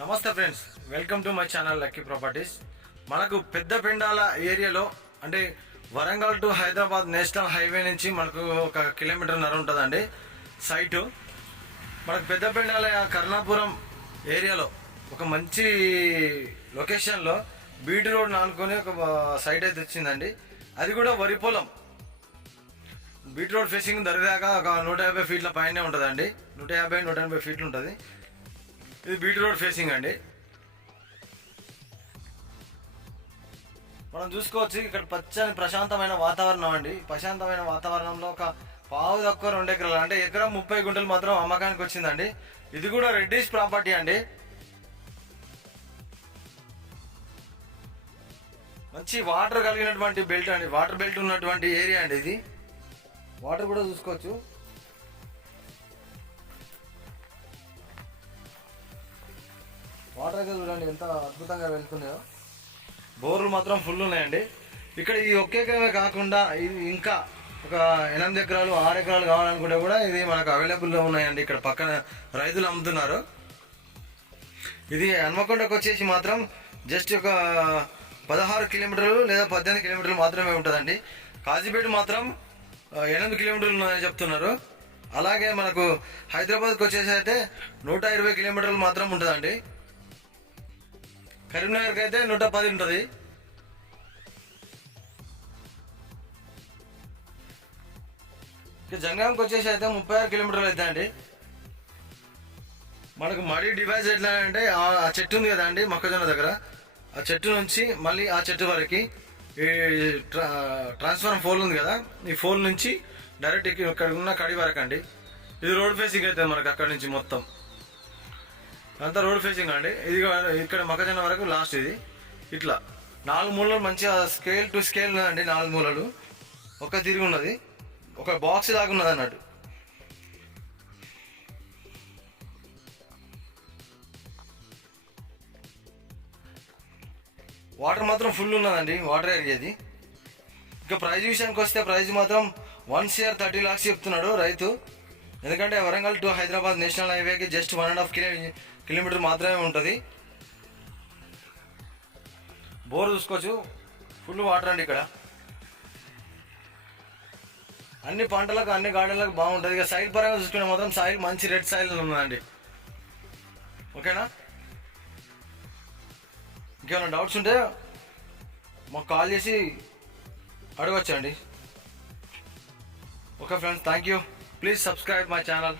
నమస్తే friends welcome to my channel lucky properties. మనకు పెద్దపెండాల ఏరియాలో అంటే Warangal to Hyderabad national highway నుంచి మనకు ఒక కిలోమీటర్ నర ఉంటుందండి సైటు. మనకు పెద్దపెండాల కర్ణాపురం ఏరియాలో ఒక మంచి లొకేషన్లో బీటీ రోడ్ అనుకుని ఒక సైట్ అయితే వచ్చిందండి. అది కూడా వరి పొలం బీట్ రోడ్ ఫేసింగ్ దరిదాకా ఒక నూట యాభై ఫీట్ల పైనే ఉంటుందండి. నూట యాభై నూట ఎనభై ఫీట్లు ఉంటుంది. ఇది బీట్ రోడ్ ఫేసింగ్ అండి. మనం చూసుకోవచ్చు ఇక్కడ పచ్చని ప్రశాంతమైన వాతావరణం అండి. ప్రశాంతమైన వాతావరణంలో ఒక పావు తక్కువ రెండు ఎకరాలు అంటే ఎకరం ముప్పై గుంటలు మాత్రం అమ్మకానికి వచ్చిందండి. ఇది కూడా రెడ్డిష్ ప్రాపర్టీ అండి. మంచి వాటర్ కలిగినటువంటి బెల్ట్ అండి. వాటర్ బెల్ట్ ఉన్నటువంటి ఏరియా అండి ఇది. వాటర్ కూడా చూసుకోవచ్చు. వాటర్ అయితే చూడండి ఎంత అద్భుతంగా వెళ్తున్నాయో. బోర్లు మాత్రం ఫుల్ ఉన్నాయండి. ఇక్కడ ఈ ఒకే కాకుండా ఇది ఇంకా ఒక ఎనిమిది ఎకరాలు ఆరు ఎకరాలు కావాలనుకుంటే కూడా ఇది మనకు అవైలబుల్లో ఉన్నాయండి. ఇక్కడ పక్కన రైతులు అమ్ముతున్నారు. ఇది హన్మకొండకు వచ్చేసి మాత్రం జస్ట్ ఒక పదహారు కిలోమీటర్లు లేదా పద్దెనిమిది కిలోమీటర్లు మాత్రమే ఉంటుందండి. కాజీపేట మాత్రం ఎనిమిది కిలోమీటర్లు ఉన్నాయని చెప్తున్నారు. అలాగే మనకు హైదరాబాద్కి వచ్చేసి అయితే నూట ఇరవై కిలోమీటర్లు మాత్రం ఉంటుందండి. కరీంనగర్కి అయితే నూట పది ఉంటుంది. ఇక జంగంకి వచ్చేసి అయితే ముప్పై ఆరు కిలోమీటర్లు అవుతాయి అండి. మనకు మడి డివైస్ ఎట్లా అంటే ఆ చెట్టు ఉంది కదా అండి మొక్కజొన్న దగ్గర. ఆ చెట్టు నుంచి మళ్ళీ ఆ చెట్టు వరకు ఈ ట్రా ట్రాన్స్ఫార్మర్ ఫోల్ ఉంది కదా ఈ ఫోల్ నుంచి డైరెక్ట్ ఇక్కడ ఉన్న కడి వరకు అండి. ఇది రోడ్ ఫేసింగ్ అవుతుంది మనకు అక్కడ నుంచి మొత్తం. అంతా రోడ్ ఫేసింగ్ అండి? ఇది ఇక్కడ మొక్కజొన్న వరకు లాస్ట్ ఇది. ఇట్లా. నాలుగు మూలలు మంచిగా స్కేల్ టు స్కేల్ ఉన్నదండి నాలుగు మూలలు. ఒక తిరిగి ఉన్నది. ఒక బాక్స్ దాకా ఉన్నది అన్నట్టు. వాటర్ మాత్రం ఫుల్ ఉన్నదండి వాటర్ ఏరియాది. ఇంకా ప్రైజ్ విషయానికి వస్తే ప్రైజ్ మాత్రం వన్ సిఆర్ థర్టీ లాక్స్ చెప్తున్నాడు రైతు. ఎందుకంటే వరంగల్ టు హైదరాబాద్ నేషనల్ హైవేకి just one and half kilo kilometre మాత్రమే ఉంటుంది. బోర్ చూసుకోవచ్చు. ఫుల్ వాటర్ అండి ఇక్కడ. అన్ని పంటలకు అన్ని గార్డెన్లకు బాగుంటుంది. ఇక సైడ్ పరంగా చూసుకుంటే మాత్రం సాయిల్ మంచి రెడ్ సాయిల్ ఉందండి. ఓకేనా? ఇంకేమైనా డౌట్స్ ఉంటే మాకు కాల్ చేసి అడగచ్చండి. Okay friends thank you please subscribe my channel